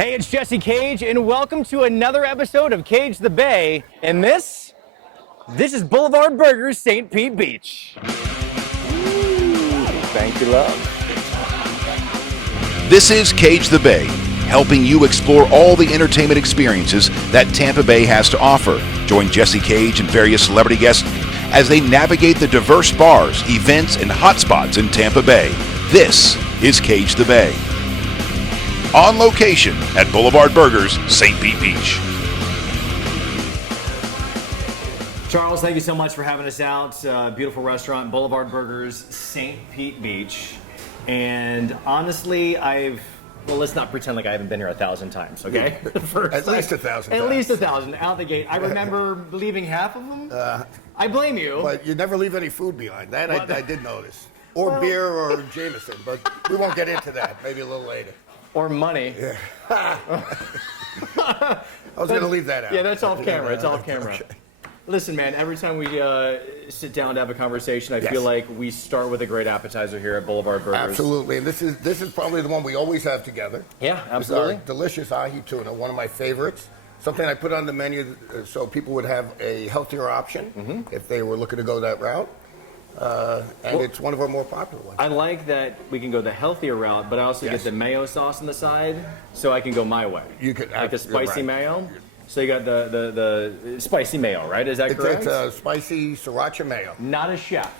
Hey, it's Jesse Cage, and welcome to another episode of Kage the Bay. And this is Boulevard Burgers, St. Pete Beach. Ooh, thank you, love. This is Kage the Bay, helping you explore all the entertainment experiences that Tampa Bay has to offer. Join Jesse Cage and various celebrity guests as they navigate the diverse bars, events, and hotspots in Tampa Bay. This is Kage the Bay. On location at Boulevard Burgers, St. Pete Beach. Charles, thank you so much for having us out. Beautiful restaurant, Boulevard Burgers, St. Pete Beach. And honestly, well, let's not pretend like I haven't been here 1,000 times, okay? At least 1,000 times. At least 1,000, out the gate. I remember leaving half of them. I blame you. But you never leave any food behind. That I did notice. Or beer or Jameson, but we won't get into that. Maybe a little later. Or money. Yeah. I was going to leave that out. Yeah, that's off camera. It's off camera. Okay. Listen, man, every time we sit down to have a conversation, I feel like we start with a great appetizer here at Boulevard Burgers. Absolutely. And this is probably the one we always have together. Yeah, absolutely. It's our delicious ahi tuna, one of my favorites. Something I put on the menu so people would have a healthier option if they were looking to go that route. It's one of our more popular ones. I like that we can go the healthier route, but I also get the mayo sauce on the side, so I can go my way. You could like the spicy mayo. So you got the spicy mayo, right? Is that correct? It's spicy sriracha mayo. Not a chef.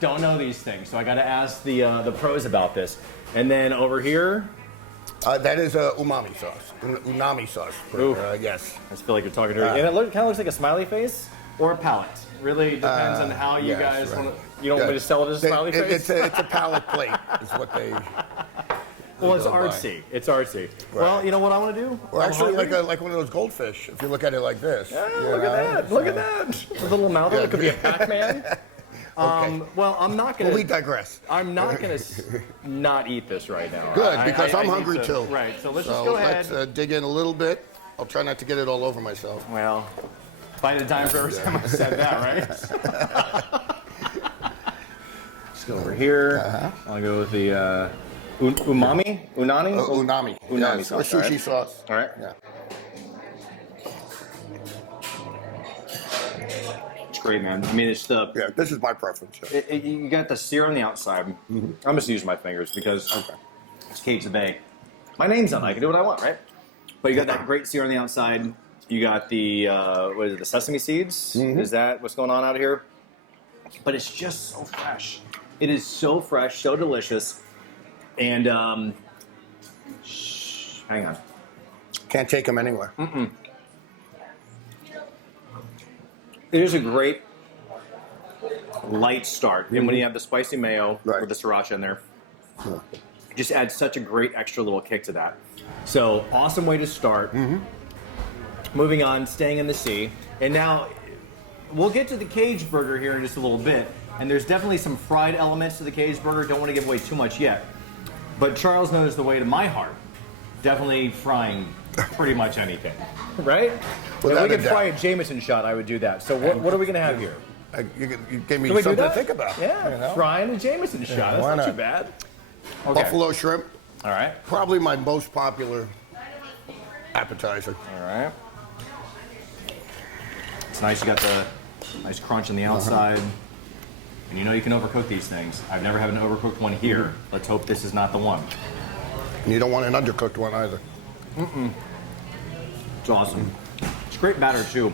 Don't know these things, so I got to ask the pros about this. And then over here, that is a umami sauce. Unami sauce. Yes. I just feel like you're talking to her. And it kind of looks like a smiley face or a palette. Really depends on how you guys want to. You don't want me to sell it as a smiley face? It's a palette plate, is what they. Well, it's artsy. It's artsy. Right. Well, you know what I want to do? Or actually, like one of those goldfish. If you look at it like this. Yeah, look at that! Look at that! With a little mouth. It could be a Pac-Man. Okay. Well, I'm not gonna. Well, we digress. I'm not gonna not eat this right now. Good, because I'm hungry too. Right. So let's just go ahead. Let's dig in a little bit. I'll try not to get it all over myself. Well, find a dime for every time I said that, right? Let's go over here. I'll go with the umami, unami, unami sauce, or sushi sauce. All right. Yeah. It's great, man. I mean, it's the. Yeah, this is my preference. You got the sear on the outside. I'm just using my fingers because it's Kage the Bay. My name's on it. I can do what I want, right? But you got that great sear on the outside. You got the what is it? The sesame seeds. Is that what's going on out here? But it's just so fresh. It is so fresh, so delicious. And hang on. Can't take them anywhere. It is a great light start. And when you have the spicy mayo with the sriracha in there, it just adds such a great extra little kick to that. So awesome way to start. Moving on, staying in the sea. And now we'll get to the Kage burger here in just a little bit. And there's definitely some fried elements to the Kage burger. Don't want to give away too much yet. But Charles knows the way to my heart. Definitely frying pretty much anything, right? If we could fry a Jameson shot, I would do that. So what are we going to have here? You gave me something to think about. Yeah, you know? frying a Jameson shot. That's not too bad. Okay. Buffalo shrimp. All right. Probably my most popular appetizer. All right. It's nice. You got the nice crunch on the outside. And you know you can overcook these things. I've never had an overcooked one here. Let's hope this is not the one. And you don't want an undercooked one either. It's awesome. It's great batter too.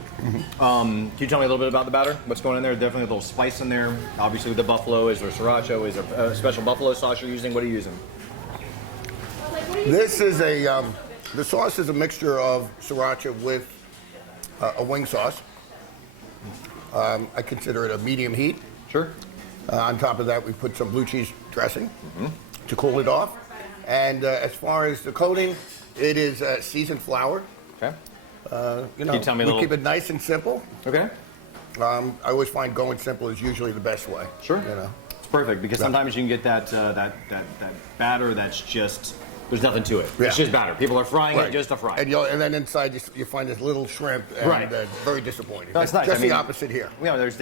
Can you tell me a little bit about the batter? What's going in there? Definitely a little spice in there. Obviously with the buffalo, is there sriracha? Is there a special buffalo sauce you're using? What are you using? This is the sauce is a mixture of sriracha with a wing sauce. I consider it a medium heat. Sure. On top of that, we put some blue cheese dressing to cool it off. And as far as the coating, it is seasoned flour. Okay. You know, Can you tell me we keep it nice and simple. Okay. I always find going simple is usually the best way. Sure. You know. It's perfect because sometimes you can get that batter that's just there's nothing to it. It's just batter. People are frying it just to fry. And then inside you find this little shrimp, and very disappointing. That's nice. Just the opposite here. Yeah, there's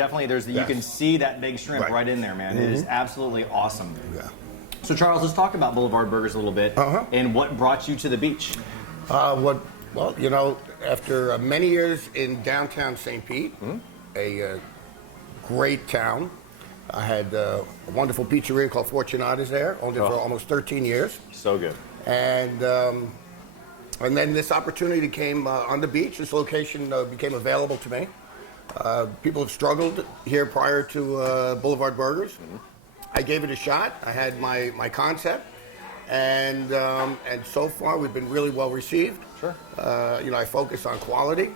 you can see that big shrimp right in there, man. It is absolutely awesome. Yeah. So Charles, let's talk about Boulevard Burgers a little bit and what brought you to the beach. Well, after many years in downtown St. Pete, a great town, I had a wonderful pizzeria called Fortunata's there. Owned it for almost 13 years. So good. And then this opportunity came on the beach. This location became available to me. People have struggled here prior to Boulevard Burgers. I gave it a shot. I had my concept. And so far, we've been really well received. Sure. I focus on quality,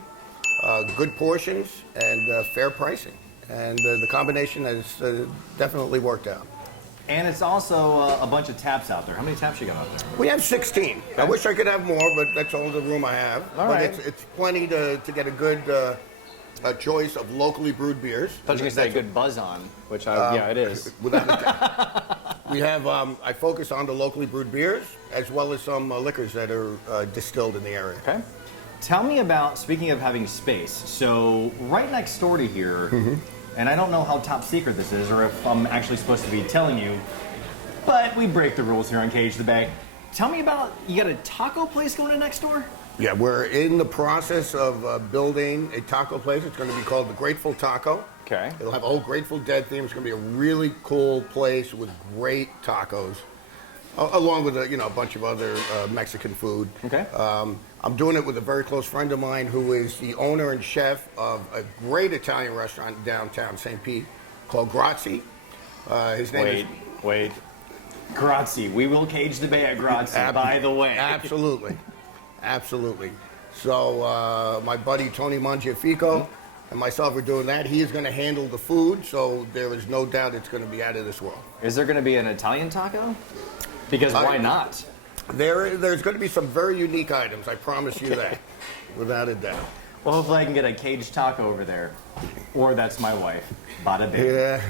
good portions, and fair pricing. And the combination has definitely worked out. And it's also a bunch of taps out there. How many taps you got out there? We have 16. Okay. I wish I could have more, but that's all the room I have. All right. It's plenty to get a good choice of locally brewed beers. I thought you were going to say a good buzz on, which yeah, it is. Without a doubt. We have, I focus on the locally brewed beers, as well as some liquors that are distilled in the area. Okay. Tell me about, speaking of having space, so right next door to here, and I don't know how top secret this is, or if I'm actually supposed to be telling you, but we break the rules here on Kage the Bay. Tell me about, you got a taco place going in next door? Yeah, we're in the process of building a taco place. It's going to be called the Grateful Taco. Okay. It'll have a whole Grateful Dead theme. It's going to be a really cool place with great tacos, along with a bunch of other Mexican food. Okay. I'm doing it with a very close friend of mine who is the owner and chef of a great Italian restaurant in downtown St. Pete called Grazie. His name Wait. Grazie. We will Kage the Bay at Grazie, by the way. Absolutely. Absolutely. So my buddy Tony Mangiafico and myself are doing that. He is going to handle the food, so there is no doubt it's going to be out of this world. Is there going to be an Italian taco? Because why not? There's going to be some very unique items, I promise you that, without a doubt. Well, hopefully I can get a cage taco over there. Or that's my wife. Bada bing. Yeah.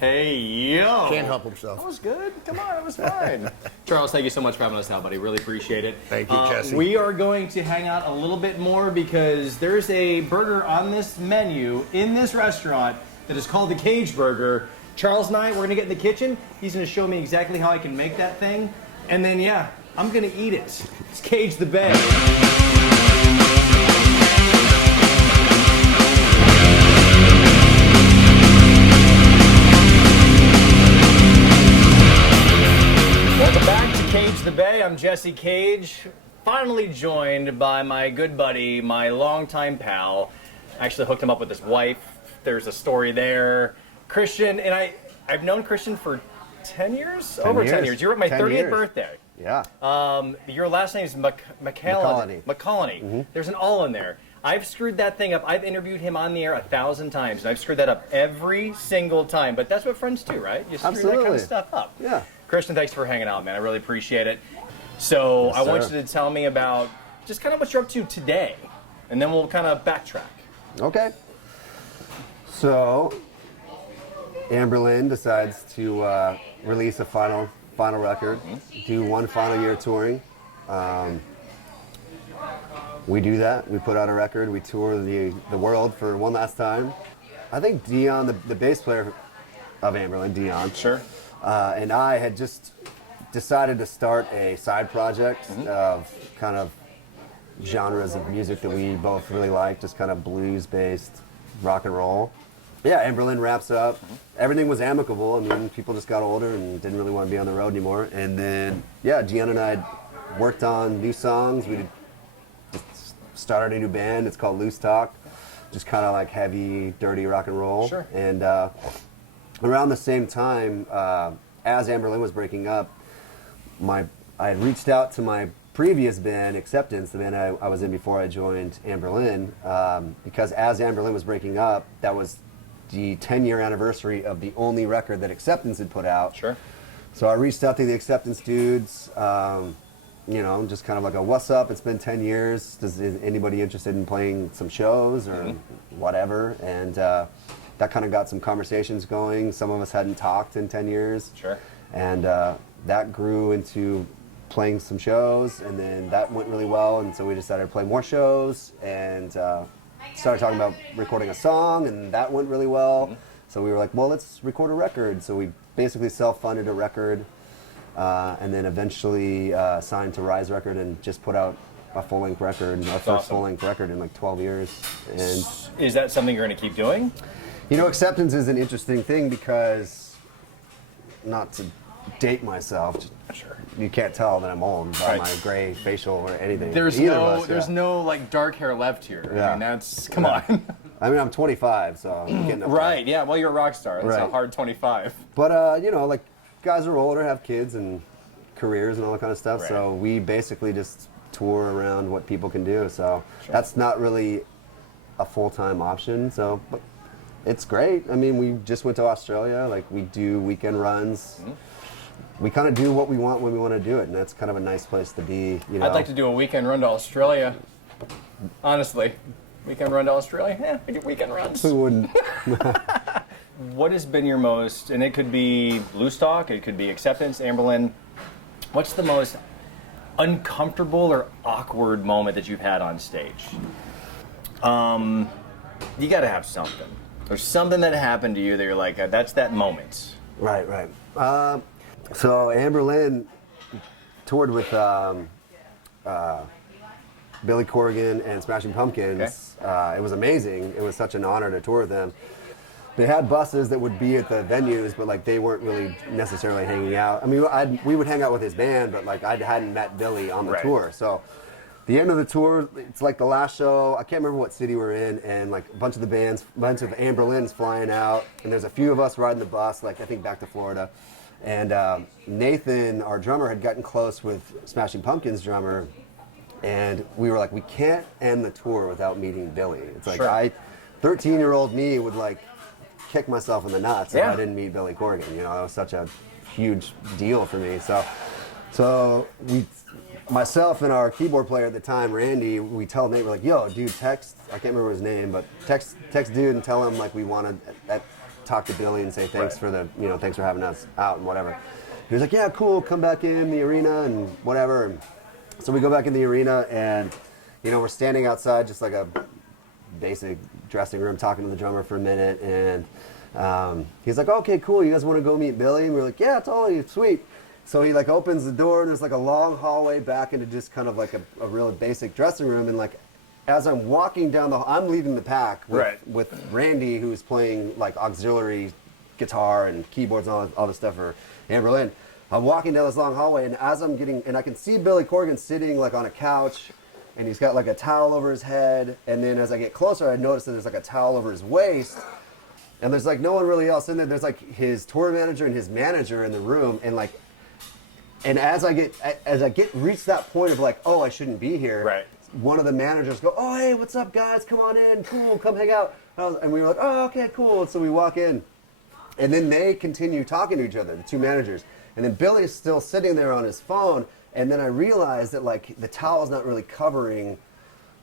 Hey, yo. Can't help himself. That was good. Come on, it was fine. Charles, thank you so much for having us out, buddy. Really appreciate it. Thank you, Jesse. We are going to hang out a little bit more because there's a burger on this menu in this restaurant that is called the Kage Burger. Charles and I, we're going to get in the kitchen. He's going to show me exactly how I can make that thing. And then, yeah, I'm going to eat it. It's Kage the Bay. Welcome back to Kage the Bay. I'm Jesse Cage, finally joined by my good buddy, my longtime pal. I actually hooked him up with his wife. There's a story there. Christian, and I've known Christian for 10 years? Over 10 years. You were at my 30th birthday. Yeah. Your last name is McAlhaney. Mm-hmm. There's an all in there. I've screwed that thing up. I've interviewed him on the air 1,000 times, and I've screwed that up every single time. But that's what friends do, right? You screw that kind of stuff up. Yeah. Christian, thanks for hanging out, man. I really appreciate it. So Yes, I want sir. you to tell me about just kind of what you're up to today, and then we'll kind of backtrack. Okay. So, Anberlin decides to release a final record, do one final year touring. We do that. We put out a record. We tour the world for one last time. I think Dion, the bass player of Anberlin, Dion, Sure. and I had just decided to start a side project of kind of genres of music that we both really like, just kind of blues-based rock and roll. Yeah, Anberlin wraps up. Everything was amicable. I mean, people just got older and didn't really want to be on the road anymore. And then, yeah, Gian and I worked on new songs. We just started a new band. It's called Loose Talk. Just kind of like heavy, dirty rock and roll. Sure. And around the same time, as Anberlin was breaking up, I had reached out to my previous band, Acceptance, the band I was in before I joined Anberlin, because as Anberlin was breaking up, that was the 10-year anniversary of the only record that Acceptance had put out. Sure. So I reached out to the Acceptance dudes, just kind of like a, what's up, it's been 10 years, is anybody interested in playing some shows or whatever? And that kind of got some conversations going. Some of us hadn't talked in 10 years. Sure. And that grew into playing some shows, and then that went really well, and so we decided to play more shows, and started talking about recording a song, and that went really well. So we were like, well, let's record a record. So we basically self-funded a record, and then eventually signed to Rise Record and just put out a full-length record, our first awesome. full-length record in like 12 years. And Is that something you're going to keep doing? you know, acceptance is an interesting thing because, not to date myself, Sure. you can't tell that I'm old by Right. my gray facial or anything. There's Either no, of us, there's yeah. no like dark hair left here. I Yeah. mean, that's come on. I mean, I'm 25, so I'm getting up there. Right? Yeah. Well, you're a rock star. That's a Right. hard 25. But you know, like guys are older, have kids and careers and all that kind of stuff. Right. So we basically just tour around what people can do. So that's not really a full-time option. So, but it's great. I mean, we just went to Australia. Like we do weekend runs. We kind of do what we want when we want to do it, and that's kind of a nice place to be. You know, I'd like to do a weekend run to Australia. Honestly, weekend run to Australia. Yeah, I get weekend runs. Who wouldn't? What has been your most, and it could be loose talk, it could be acceptance, Anberlin. What's the most uncomfortable or awkward moment that you've had on stage? You got to have something. There's something that happened to you that you're like, that's that moment. Right, right. So Anberlin toured with Billy Corgan and Smashing Pumpkins. Okay. It was amazing. It was such an honor to tour with them. They had buses that would be at the venues, but like they weren't really necessarily hanging out. I mean, we would hang out with his band, but like I hadn't met Billy on the Right. tour. So the end of the tour, it's like the last show. I can't remember what city we're in, and like a bunch of Anberlin's flying out, and there's a few of us riding the bus, like I think back to Florida. And Nathan, our drummer, had gotten close with Smashing Pumpkins drummer, and we were like, we can't end the tour without meeting Billy. It's like Sure. 13-year-old me would like kick myself in the nuts if Yeah. I didn't meet Billy Corgan. You know, that was such a huge deal for me. So myself and our keyboard player at the time, Randy, we tell Nate, we're like, yo, dude, text, I can't remember his name, but text dude and tell him like we want to talk to Billy and say thanks Right. for thanks for having us out and whatever. He was like, yeah, cool, come back in the arena and whatever. And so we go back in the arena and, we're standing outside just like a basic dressing room talking to the drummer for a minute. And he's like, okay, cool, you guys want to go meet Billy? And we're like, yeah, totally, sweet. So he like opens the door and there's like a long hallway back into just kind of like a really basic dressing room. And like, as I'm walking down I'm leading the pack with Randy, who's playing like auxiliary guitar and keyboards and all this stuff for Anberlin. I'm walking down this long hallway, and as I'm and I can see Billy Corgan sitting like on a couch, and he's got like a towel over his head. And then as I get closer, I notice that there's like a towel over his waist. And there's like no one really else in there. There's like his tour manager and his manager in the room, and as I reach that point of like, oh, I shouldn't be here. Right. One of the managers go, oh, hey, what's up, guys? Come on in, cool, come hang out. And we were like, oh, okay, cool. And so we walk in, and then they continue talking to each other, the two managers. And then Billy is still sitting there on his phone, and then I realized that like the towel's not really covering,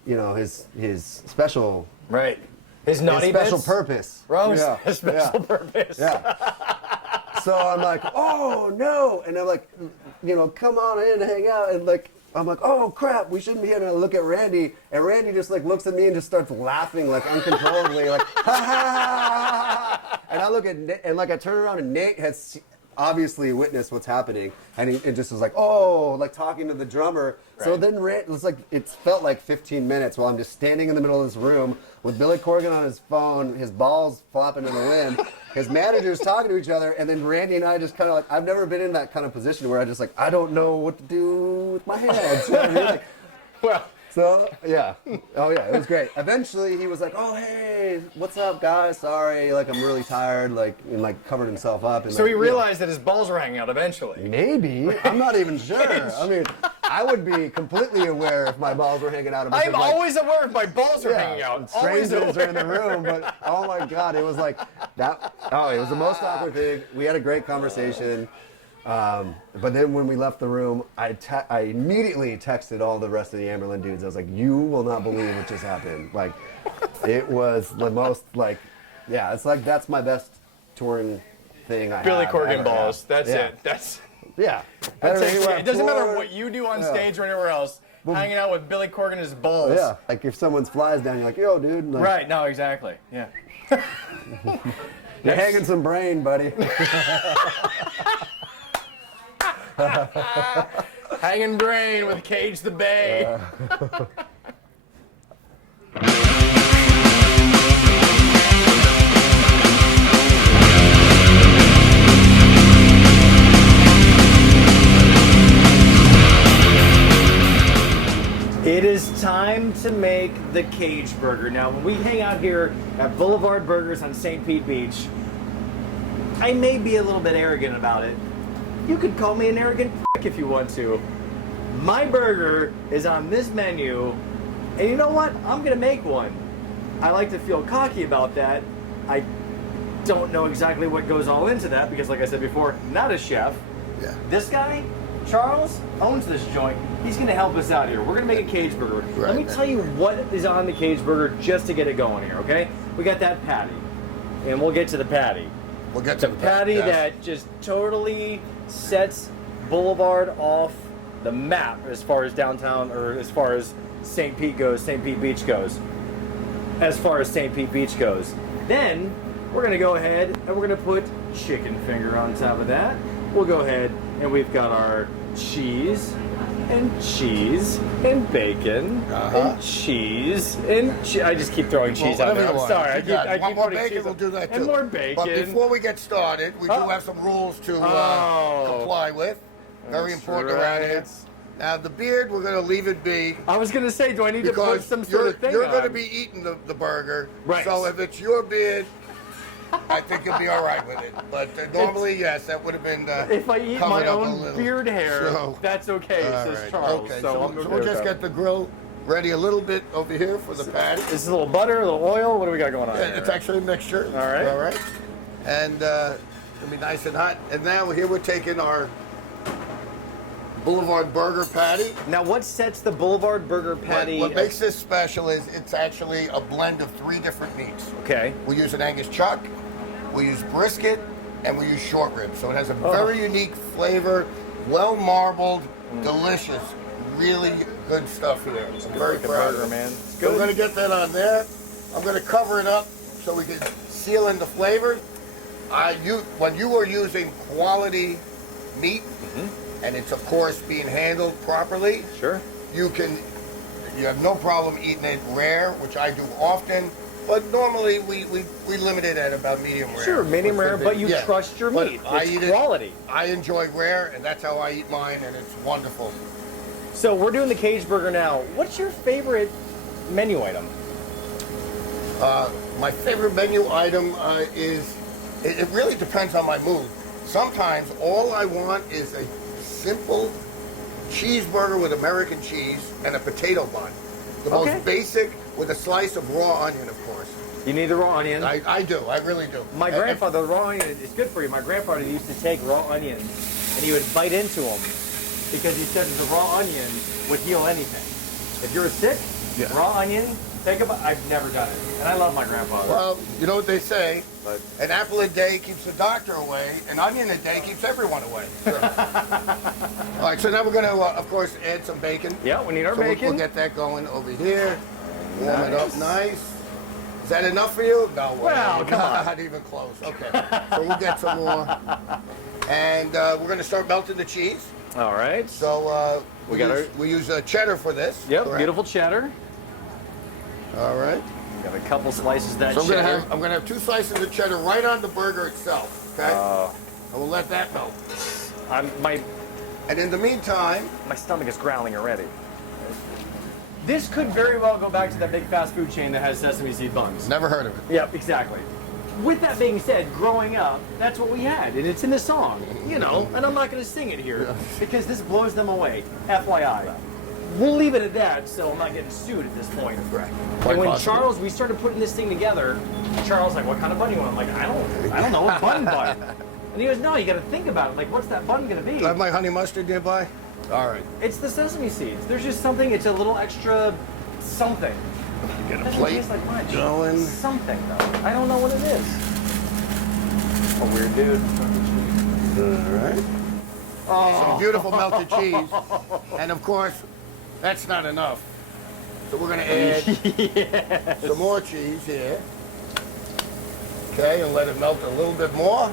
his special Right. His naughty his special bits? purpose. Rose, Yeah, his special yeah. purpose. Yeah. So I'm like, oh no, and I'm like, come on in, hang out, and like, I'm like, oh crap, we shouldn't be here. And I look at Randy, and Randy just like looks at me and just starts laughing like uncontrollably, like, ha ha ha ha. And I look at Nate, and like I turn around and Nate has obviously witnessed what's happening, and he just was like, oh, like talking to the drummer. So Right. then it felt like 15 minutes while I'm just standing in the middle of this room with Billy Corgan on his phone, his balls flopping in the wind, his managers talking to each other, and then Randy and I just kind of like, I've never been in that kind of position where I just like, I don't know what to do with my hands. You know what I mean? Like, Well, so, yeah. Oh, yeah, it was great. Eventually, he was like, oh, hey, what's up, guys? Sorry, like, I'm really tired, and covered himself up. And, so he realized that his balls were hanging out eventually. Maybe. I'm not even sure. I mean, I would be completely aware if my balls were hanging out. I'm always aware if my balls are hanging out. Always Strangers are in the aware. room, but oh my God, it was like that. Oh, it was the most awkward thing. We had a great conversation. But then when we left the room, I immediately texted all the rest of the Anberlin dudes. I was like, you will not believe what just happened. Like, it was the most, yeah, it's like, that's my best touring thing I Billy have Corgan ever balls. had. That's Yeah. it. That's Yeah. it. Doesn't matter what you do on stage or anywhere else. Hanging out with Billy Corgan and his balls. Yeah. Like, if someone's flies down, you're like, yo, dude. Like, Right. No, exactly. Yeah. You're hanging some brain, buddy. Hanging brain with Kage the Bay. It is time to make the Kage Burger. Now, when we hang out here at Boulevard Burgers on St. Pete Beach, I may be a little bit arrogant about it. You could call me an arrogant if you want to. My burger is on this menu, and you know what? I'm gonna make one. I like to feel cocky about that. I don't know exactly what goes all into that because, like I said before, not a chef. Yeah. This guy, Charles, owns this joint. He's gonna help us out here. We're gonna make a Kage Burger. Let me tell you what is on the Kage Burger just to get it going here, okay? We got that patty, and we'll get to the patty. We'll get to the patty that just totally sets Boulevard off the map as far as downtown, or as far as St. Pete goes, St. Pete Beach goes. As far as St. Pete Beach goes. Then, we're gonna go ahead and we're gonna put chicken finger on top of that. We'll go ahead and we've got our cheese and bacon and cheese and I just keep throwing cheese out there. I'm sorry. I keep more putting bacon, cheese we'll do that too. And more bacon. But before we get started, we do have some rules to comply with. Very important around here. Now the beard, we're going to leave it be. I was going to say, do I need to put some sort of thing You're on? going to be eating the burger. Right. So if it's your beard, I think you'll be all right with it. But normally, yes, that would have been if I eat my own beard hair, that's okay, says Charles. Okay, so we'll just get the grill ready a little bit over here for the patty. This is a little butter, a little oil. What do we got going on here? It's actually a mixture. All right. All right. And it'll be nice and hot. And now here we're taking our Boulevard Burger patty. Now, what sets the Boulevard Burger patty? What makes this special is it's actually a blend of 3 different meats. Okay. We use an Angus chuck, we use brisket, and we use short ribs. So it has a very unique flavor, well marbled, delicious, really good stuff here. I'm very proud of it, man. So we're going to get that on there. I'm going to cover it up so we can seal in the flavor. When you are using quality meat, and it's of course being handled properly. Sure. You have no problem eating it rare, which I do often. But normally we limit it at about medium rare. Sure, medium rare, but you trust your meat. It's quality. I enjoy rare, and that's how I eat mine, and it's wonderful. So we're doing the Kage Burger now. What's your favorite menu item? My favorite menu item is, it really depends on my mood. Sometimes all I want is a simple cheeseburger with American cheese and a potato bun. The most basic, with a slice of raw onion, of course. You need the raw onion? I do. I really do. My grandfather, the raw onion is good for you. My grandfather used to take raw onions and he would bite into them because he said the raw onion would heal anything. If you're sick, raw onion, take a bite. I've never done it. And I love my grandfather. Well, you know what they say? An apple a day keeps the doctor away. An onion a day keeps everyone away. Sure. All right, so now we're going to, of course, add some bacon. Yeah, we need our bacon. We'll get that going over here. Warm it up nice. Is that enough for you? No way. Well, come on. Not even close. Okay. So we'll get some more. And we're going to start melting the cheese. All right. So we use cheddar for this. Yep, correct? Beautiful cheddar. All right. Got a couple slices of that cheddar. I'm going to have 2 slices of cheddar right on the burger itself. Okay. And we'll let that melt. And in the meantime, my stomach is growling already. This could very well go back to that big fast food chain that has sesame seed buns. Never heard of it. Yep, exactly. With that being said, growing up, that's what we had, and it's in the song, you know, and I'm not going to sing it here because this blows them away, FYI. We'll leave it at that, so I'm not getting sued at this point. Right. And when we started putting this thing together, Charles like, what kind of bun you want? I'm like, I don't know, a bun. And he goes, no, you got to think about it. Like, what's that bun going to be? Do I have my honey mustard nearby? All right. It's the sesame seeds. There's just something, it's a little extra something. Get a plate taste like much. going. Something, though. I don't know what it is. A weird dude. All right. Oh. Some beautiful melted cheese. And of course, that's not enough. So we're going to add some more cheese here. Okay, and let it melt a little bit more.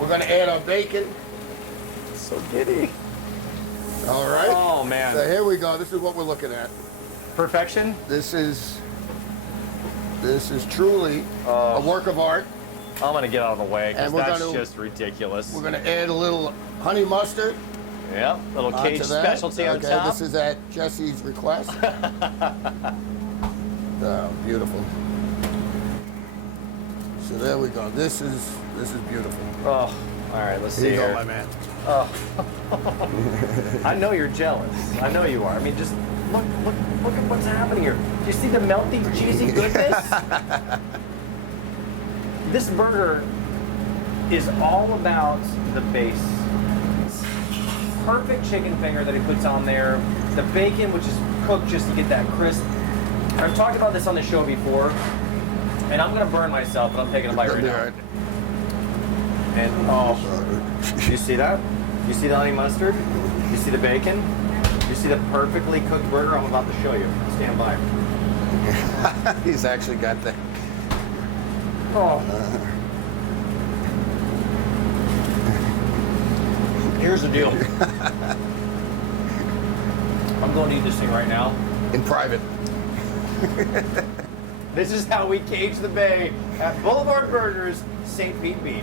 We're going to add our bacon. So giddy. All right. Oh, man. So here we go. This is what we're looking at. Perfection? This is truly a work of art. I'm going to get out of the way because And we're that's gonna- just ridiculous. We're going to add a little honey mustard. Yep, little onto cage that. specialty on top. This is at Jesse's request. Oh, beautiful. So there we go. This is beautiful. Oh, all right, let's see Here you here. go, my man. I know you're jealous. I know you are. I mean, just look at what's happening here. Do you see the melty, cheesy goodness? This burger is all about the base. Perfect chicken finger that he puts on there. The bacon, which is cooked just to get that crisp. I've talked about this on the show before, and I'm gonna burn myself, but I'm taking a bite right now. And oh, you see that? You see the honey mustard? You see the bacon? You see the perfectly cooked burger I'm about to show you. Stand by. He's actually got the. Oh. Here's the deal. I'm going to eat this thing right now. In private. This is how we cage the bay at Boulevard Burgers, St. Pete Beach.